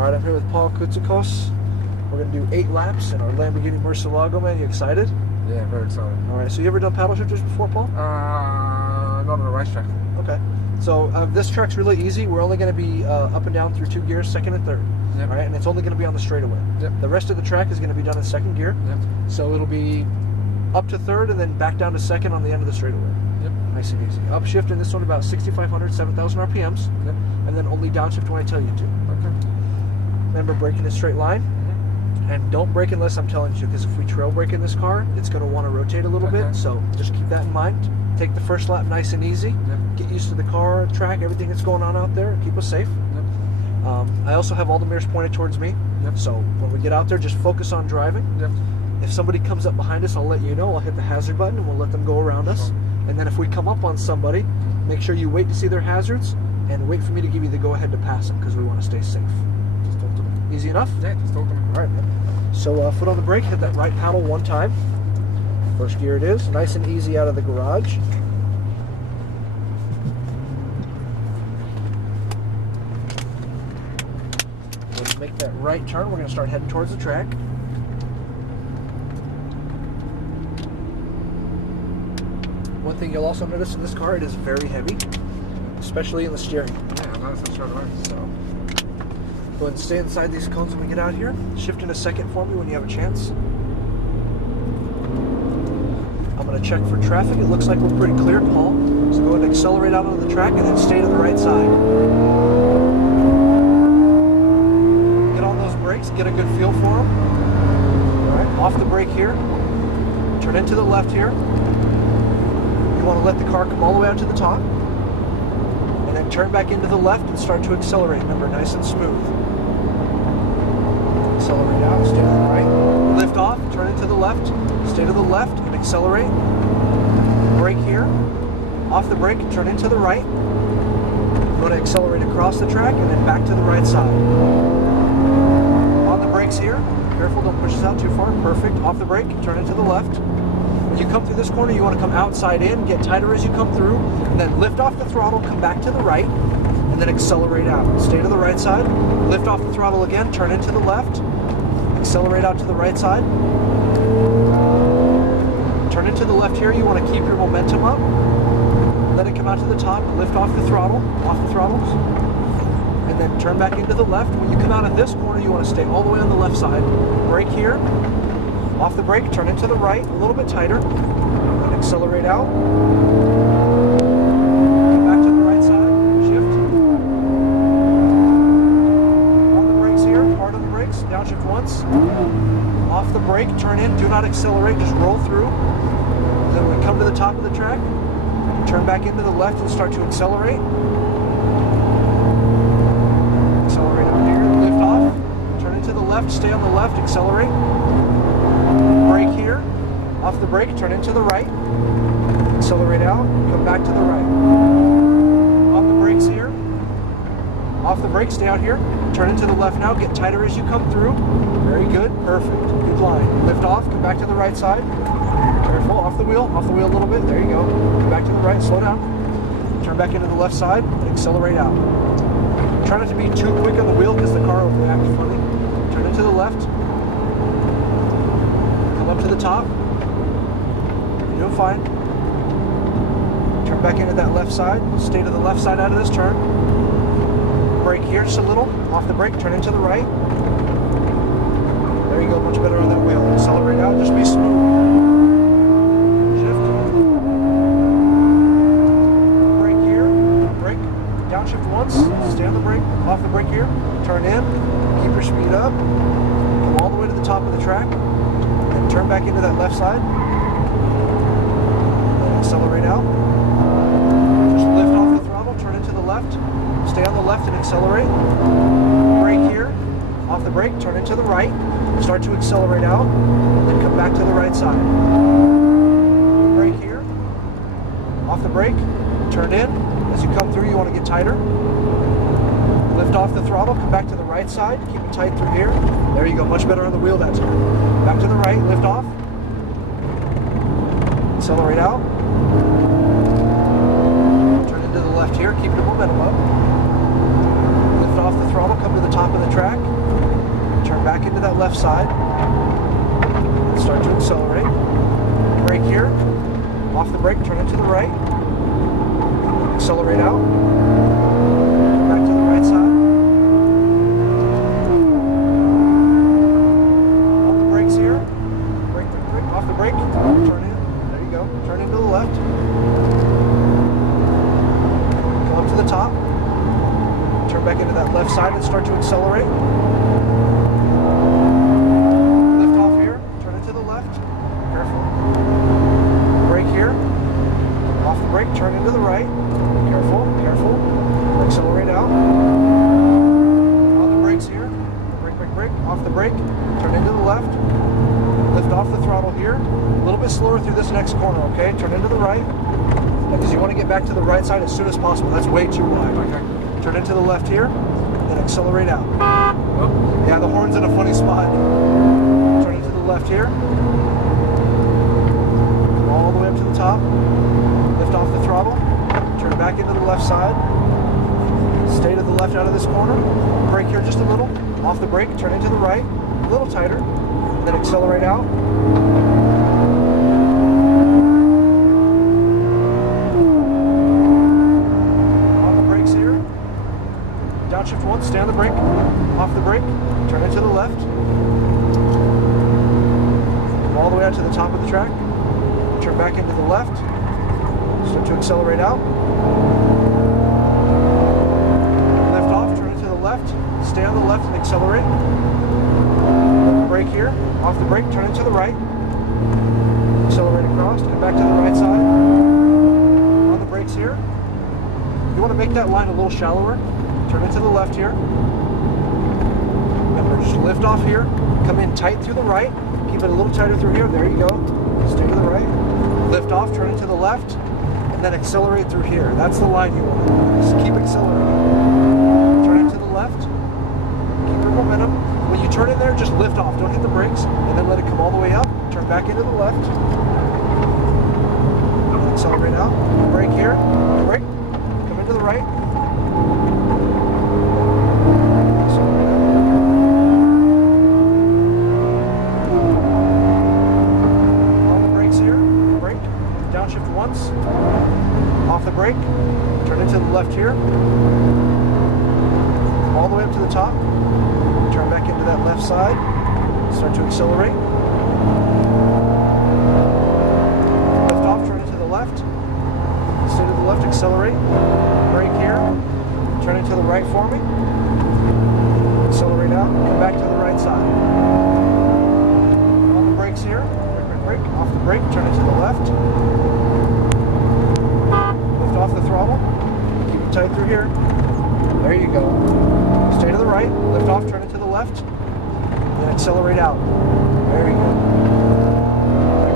All right, I'm here with Paul Kutzikos. We're going to do 8 laps in our Lamborghini Murciélago, man. You excited? Yeah, very excited. All right, so you ever done paddle shifters before, Paul? Not on a racetrack. Okay. So this track's really easy. We're only going to be up and down through 2 gears, second and third. Yep. All right, and it's only going to be on the straightaway. Yep. The rest of the track is going to be done in second gear. Yep. So it'll be up to third and then back down to second on the end of the straightaway. Yep. Nice and easy. Upshift in this one about 6,500, 7,000 RPMs. Yep. And then only downshift when I tell you to. Okay. Remember, braking in a straight line. And don't brake unless I'm telling you, because if we trail brake in this car, it's going to want to rotate a little bit. So just keep that in mind. Take the first lap nice and easy. Yep. Get used to the car, track, everything that's going on out there. Keep us safe. Yep. I also have all the mirrors pointed towards me. Yep. So when we get out there, just focus on driving. Yep. If somebody comes up behind us, I'll let you know. I'll hit the hazard button and we'll let them go around us. And then if we come up on somebody, make sure you wait to see their hazards and wait for me to give you the go-ahead to pass them, because we want to stay safe. Just talk to me. Easy enough? Yeah, just talk to me. All right, man. So foot on the brake, hit that right paddle one time. First gear it is. Nice and easy out of the garage. Let's make that right turn. We're going to start heading towards the track. One thing you'll also notice in this car, it is very heavy, especially in the steering. Yeah, I noticed that straight away. So go ahead and stay inside these cones when we get out here. Shift in a second for me when you have a chance. I'm going to check for traffic. It looks like we're pretty clear, Paul. So go ahead and accelerate out onto the track and then stay to the right side. Get on those brakes, get a good feel for them. All right, off the brake here. Turn into the left here. You want to let the car come all the way out to the top. And then turn back into the left and start to accelerate. Remember, nice and smooth. Accelerate out, stay to the right. Lift off, turn into the left, stay to the left, and accelerate. Brake here. Off the brake, turn into the right. Go to accelerate across the track and then back to the right side. On the brakes here. Careful, don't push us out too far. Perfect. Off the brake, turn into the left. When you come through this corner, you want to come outside in, get tighter as you come through, and then lift off the throttle, come back to the right, and then accelerate out. Stay to the right side, lift off the throttle again, turn into the left, accelerate out to the right side. Turn into the left here, you want to keep your momentum up. Let it come out to the top, lift off the throttle, off the throttles, and then turn back into the left. When you come out of this corner, you want to stay all the way on the left side. Brake here. Off the brake, turn into the right, a little bit tighter, and accelerate out. Come back to the right side, shift. On the brakes here, hard on the brakes, downshift once. Off the brake, turn in, do not accelerate, just roll through. Then when we come to the top of the track, turn back into the left and start to accelerate. Accelerate out here, lift off, turn into the left, stay on the left, accelerate. Brake here, off the brake, turn into the right, accelerate out, come back to the right. On the brakes here, off the brake, stay out here, turn into the left now, get tighter as you come through. Very good, perfect, good line. Lift off, come back to the right side. Careful, off the wheel a little bit, there you go. Come back to the right, slow down. Turn back into the left side, and accelerate out. Try not to be too quick on the wheel because the car will act funny. Turn into the left. Up to the top. You're doing fine. Turn back into that left side. Stay to the left side out of this turn. Brake here just a little. Off the brake, turn into the right. There you go, much better on that wheel. Accelerate out, just be smooth. Shift. Brake here. Brake. Downshift once. Stay on the brake. Off the brake here. Turn in. Keep your speed up. Come all the way to the top of the track. Turn back into that left side. Accelerate out. Just lift off the throttle, turn into the left. Stay on the left and accelerate. Brake here. Off the brake, turn into the right. Start to accelerate out. Then come back to the right side. Brake here. Off the brake. Turn in. As you come through, you want to get tighter. Lift off the throttle, come back to the right side, keep it tight through here. There you go, much better on the wheel that time. Back to the right, lift off. Accelerate out. Turn into the left here, keep your momentum up. Lift off the throttle, come to the top of the track, turn back into that left side, start to accelerate. Brake here, off the brake, turn it to the right, accelerate out, back to the right side. Off the brakes here, brake, off the brake, turn in, there you go, turn into the left. Go up to the top, turn back into that left side and start to accelerate. Lift off here, turn it to the left, careful. Brake here, off the brake, turn into the right, careful, careful. Accelerate out. On the brakes here, brake, brake, brake, off the brake, turn into the left. Lift off the throttle here, a little bit slower through this next corner, okay? Turn into the right, because you want to get back to the right side as soon as possible. That's way too wide. Okay. Turn into the left here, then accelerate out. Oh. Yeah, the horn's in a funny spot. Turn into the left here. Come all the way up to the top. Lift off the throttle. Turn back into the left side. Stay to the left out of this corner. Brake here just a little. Off the brake, turn into the right. A little tighter. Then accelerate out. Downshift once, stay on the brake, off the brake, turn it to the left. Come all the way out to the top of the track. Turn back into the left. Start to accelerate out. Lift off, turn it to the left. Stay on the left and accelerate. Brake here, off the brake, turn it to the right. Accelerate across, and back to the right side. On the brakes here. You want to make that line a little shallower. Turn it to the left here. Remember, just lift off here. Come in tight through the right. Keep it a little tighter through here. There you go. Stay to the right. Lift off, turn it to the left, and then accelerate through here. That's the line you want. Just keep accelerating. Turn it to the left. Keep your momentum. When you turn in there, just lift off. Don't hit the brakes, and then let it come all the way up. Turn back into the left. Accelerate out. Brake here. Brake. Come into the right. Downshift once, off the brake, turn it to the left here, all the way up to the top, turn back into that left side, start to accelerate, lift off, turn it to the left, stay to the left, accelerate, brake here, turn it to the right for me, accelerate out, come back to the right side. On the brakes here, brake, off the brake, turn it to the left. Lift off the throttle. Keep it tight through here. There you go. Stay to the right, lift off, turn it to the left, and accelerate out. There you go.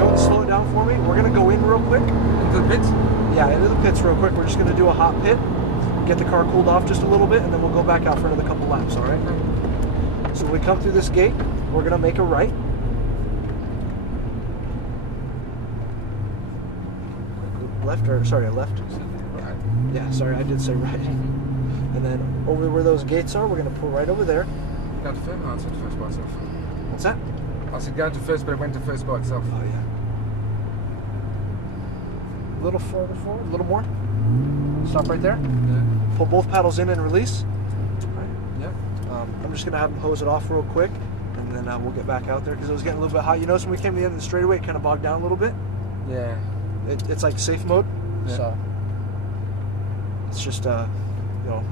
Go and slow it down for me. We're going to go in real quick. Into the pits? Yeah, into the pits real quick. We're just going to do a hot pit, get the car cooled off just a little bit, and then we'll go back out for another couple laps, all right? So when we come through this gate, we're going to make a right. Left or sorry, left. Right. Yeah, sorry, I did say right. And then over where those gates are, we're gonna pull right over there. Go to first. I said first by itself. What's that? I said go to first, but it went to first by itself. Oh yeah. A little further forward, a little more. Stop right there. Yeah. Pull both paddles in and release. All right. Yeah. I'm just gonna have them hose it off real quick, and then we'll get back out there because it was getting a little bit hot. You notice when we came to the end of the straightaway, it kind of bogged down a little bit. Yeah. It's like safe mode, Yeah. so it's just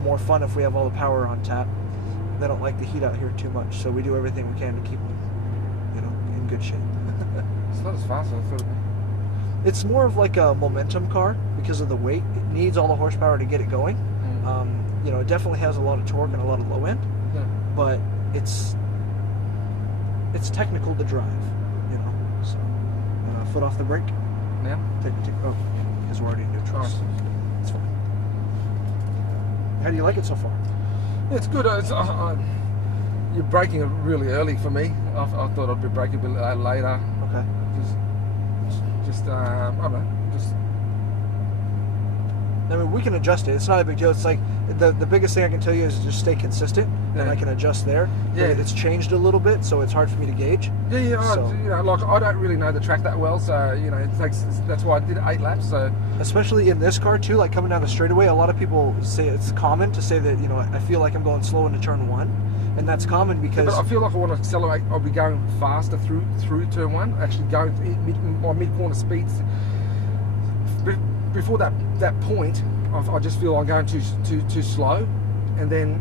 more fun if we have all the power on tap. They don't like the heat out here too much, so we do everything we can to keep them, in good shape. It's not as fast as I thought it'd be. It's more of like a momentum car because of the weight. It needs all the horsepower to get it going. It definitely has a lot of torque and a lot of low end, Yeah. but it's technical to drive, So foot off the brake. Now? Because we're already in neutral. Oh, It's fine. How do you like it so far? yeah, it's good. You're braking it really early for me. I thought I'd be braking a bit later. Okay. I don't know. I mean, we can adjust it. It's not a big deal. It's like the biggest thing I can tell you is just stay consistent, and I can adjust there. Yeah. It's changed a little bit, so it's hard for me to gauge. Yeah, So, you know, like I don't really know the track that well, so you know, it takes. That's why I did 8 laps. So especially in this car too, like coming down the straightaway, a lot of people say it's common to say that, you know, I feel like I'm going slow into turn 1, and that's common because. But I feel like I want to accelerate. I'll be going faster through turn 1. Actually, going my mid corner speeds. Before that point, I just feel I'm going too slow, and then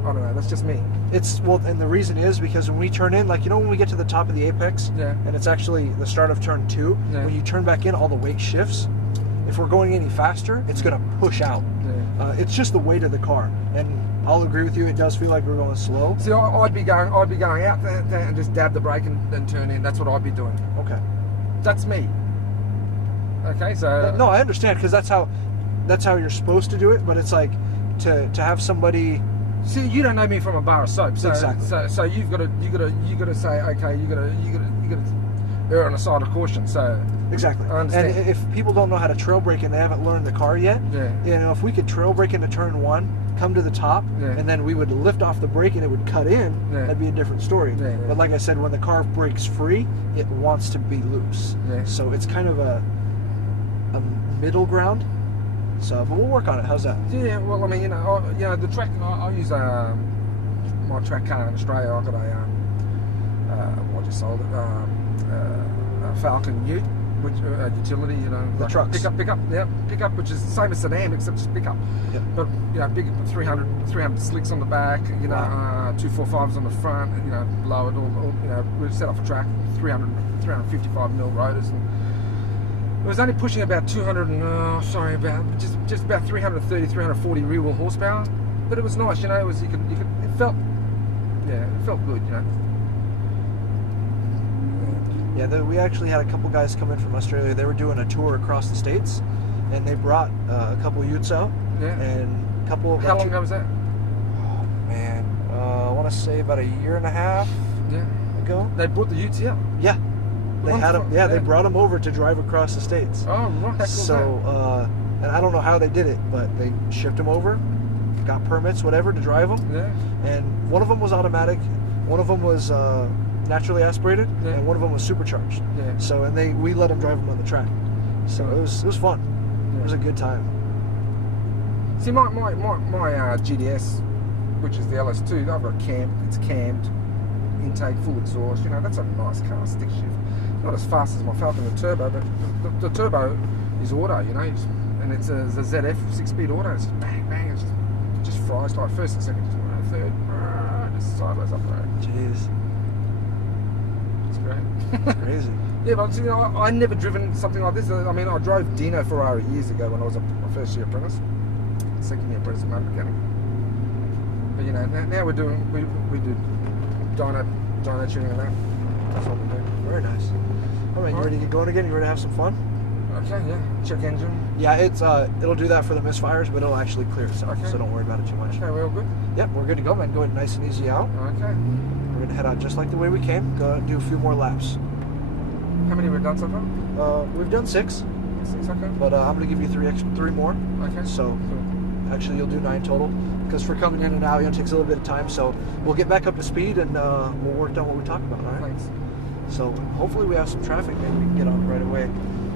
I don't know. That's just me. It's well, and the reason is because when we turn in, like, you know, when we get to the top of the apex, and it's actually the start of turn 2, when you turn back in, all the weight shifts. If we're going any faster, it's going to push out. It's just the weight of the car, and I'll agree with you. It does feel like we're going slow. See, I'd be going out there and just dab the brake and then turn in. That's what I'd be doing. Okay, that's me. Okay, so no, I understand, because that's how you're supposed to do it. But it's like to have somebody. See, you don't know me from a bar of soap, so exactly. So you've got to say, okay, you got to err on the side of caution. So exactly. I understand. And if people don't know how to trail brake and they haven't learned the car yet, you know, if we could trail brake into turn 1, come to the top, and then we would lift off the brake and it would cut in, that'd be a different story. But like I said, when the car breaks free, it wants to be loose. So it's kind of a middle ground. So, but we'll work on it. How's that? Yeah, well, I mean, you know, the track. I use my track car in Australia. I got a I just sold it, a Falcon Ute, which utility, you know, the like trucks. pickup, which is the same as sedan except just pickup. But you know, big 300 slicks on the back. You know, 245s on the front. You know, lowered all. You know, we've set off a track 355 mil rotors and. It was only pushing about 200 and just about 330, 340 rear wheel horsepower, but it was nice, you know. It was it felt good, you know. Yeah, we actually had a couple guys come in from Australia. They were doing a tour across the states, and they brought a couple utes out. And a couple. How long ago was that? Oh man, I want to say about a year and a half. Ago. They brought the utes here. Yeah. They had them. Yeah, they brought them over to drive across the states. Oh, right. So, and I don't know how they did it, but they shipped them over, got permits, whatever, to drive them. And one of them was automatic, one of them was naturally aspirated, and one of them was supercharged. So, and we let them drive them on the track. So it was fun. It was a good time. See, my GDS, which is the LS2, I've got it's cammed, intake, full exhaust. You know, that's a nice car, stick shift. Not as fast as my Falcon with turbo, but the turbo is auto, you know, and it's a ZF 6-speed auto. It's just bang, bang, it just fries like first and second, third, just sideways up the road. Jeez. It's great. It's crazy. Yeah, but you know, I never driven something like this. I mean, I drove Dino Ferrari years ago when I was my first year apprentice, second year apprentice motor mechanic. But you know, now we do dyno tuning and that. That's what we do. Very nice. All right, you ready to get going again? You ready to have some fun? Okay, yeah. Check engine. Yeah, it'll do that for the misfires, but it'll actually clear itself, so don't worry about it too much. Okay, we're all good? Yep, we're good to go, man. Go ahead, nice and easy out. Okay. We're going to head out just like the way we came. Go and do a few more laps. How many we've done so far? We've done 6. 6, okay. But I'm going to give you 3 more. Okay. So, actually, you'll do 9 total. Because for coming in and out, you know, it takes a little bit of time. So, we'll get back up to speed and we'll work on what we talked about, all right? Thanks. So hopefully we have some traffic, maybe we can get on it right away.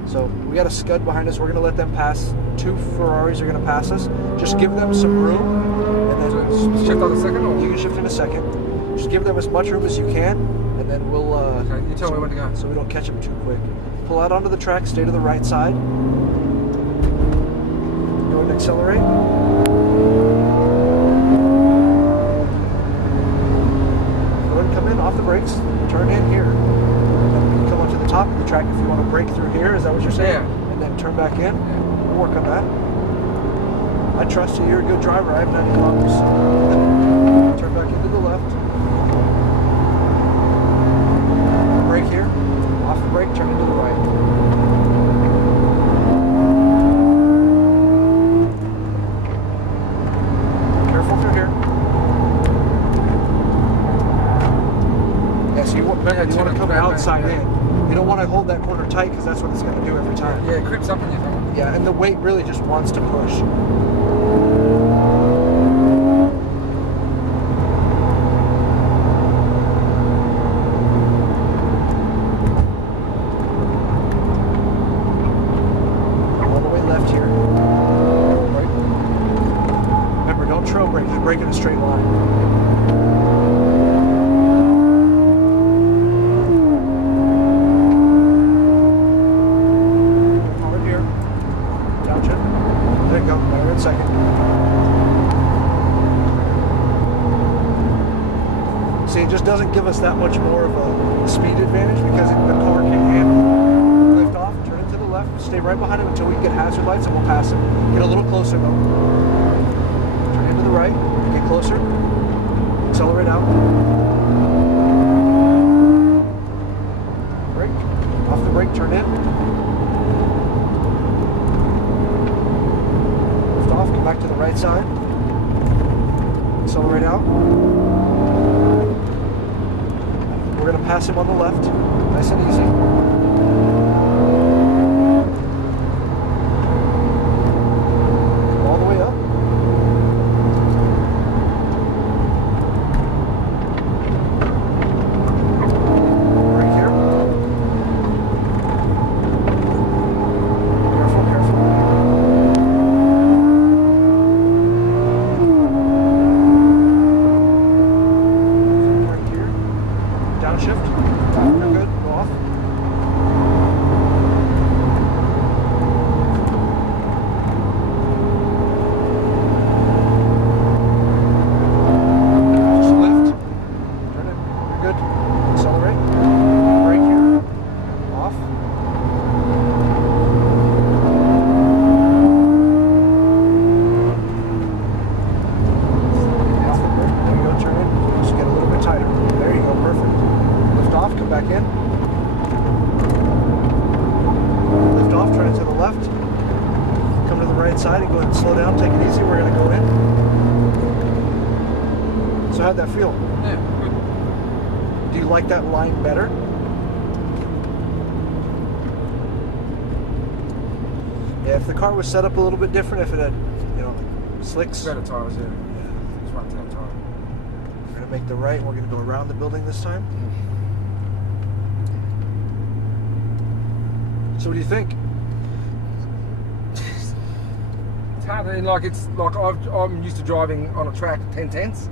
So we got a Scud behind us. We're going to let them pass. 2 Ferraris are going to pass us. Just give them some room. And then shift on a second? Or? You can shift in a second. Just give them as much room as you can. And then we'll... okay, you tell me when to go. So we don't catch them too quick. Pull out onto the track. Stay to the right side. Go and accelerate. Go ahead and come in off the brakes. Turn in here. Come up to the top of the track if you want to break through here. Is that what you're saying? Yeah. And then turn back in. We'll work on that. I trust you. You're a good driver. I haven't had any problems. Turn back into the left. Brake here. Off the brake. Turn into the right. Careful through here. Yes, you want to come outside in. You don't want to hold that corner tight because that's what it's going to do every time. Yeah, it creeps up in you. Yeah, and the weight really just wants to push. All the way left here. Right. Remember, don't trail brake, just brake in a straight line. Second. See, it just doesn't give us that much more of a speed advantage because the car can't handle it. Lift off, turn it to the left, stay right behind him until we get hazard lights and we'll pass him. Get a little closer though. Turn into the right, get closer, accelerate out. Brake, off the brake, turn in. Come back to the right side. Accelerate out. We're going to pass him on the left. Nice and easy. All the way up. Right here. Careful, careful. Downshift. You're good. Go off. Just lift. Turn it. You're good. Accelerate. Brake here. Off. Off the brake. There you go. Turn it. Just get a little bit tighter. There you go. Perfect. Lift off, come back in. Lift off, turn it to the left. Come to the right side and go ahead and slow down. Take it easy. We're going to go in. So how'd that feel? Yeah, good. Do you like that line better? Yeah, if the car was set up a little bit different, if it had, you know, slicks. Better tires, yeah. Yeah. It's one time tire. We're going to make the right. We're going to go around the building this time. So what do you think? It's hard. And like it's like I'm used to driving on a track 10/10s.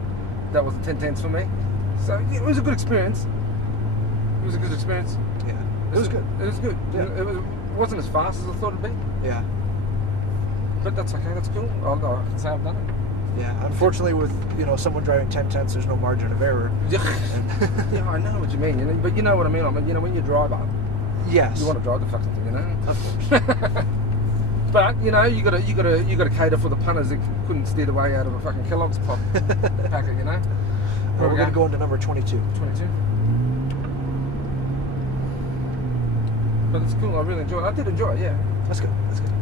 That was a 10/10s for me. So yeah, it was a good experience. It was a good experience. Yeah, it was good. It was good. Yeah. It wasn't as fast as I thought it'd be. Yeah. But that's okay. That's cool. I can say I've done it. Yeah. Unfortunately, with someone driving 10/10s, there's no margin of error. Yeah, yeah, I know what you mean. But you know what I mean. I mean, when you drive up, Yes. you want to drive the fucking thing, Of course. But you gotta cater for the punters that couldn't steer the way out of a fucking Kellogg's pop packet, Well, we're going to go into number 22. 22. But it's cool. I really enjoy it. I did enjoy it. Yeah. That's good. That's good.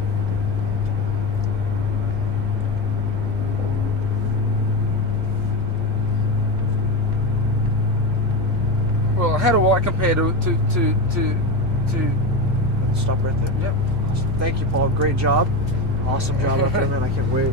Well, how do I compare to Stop right there. Yep. Thank you, Paul. Great job. Awesome job up there, man. I can't wait.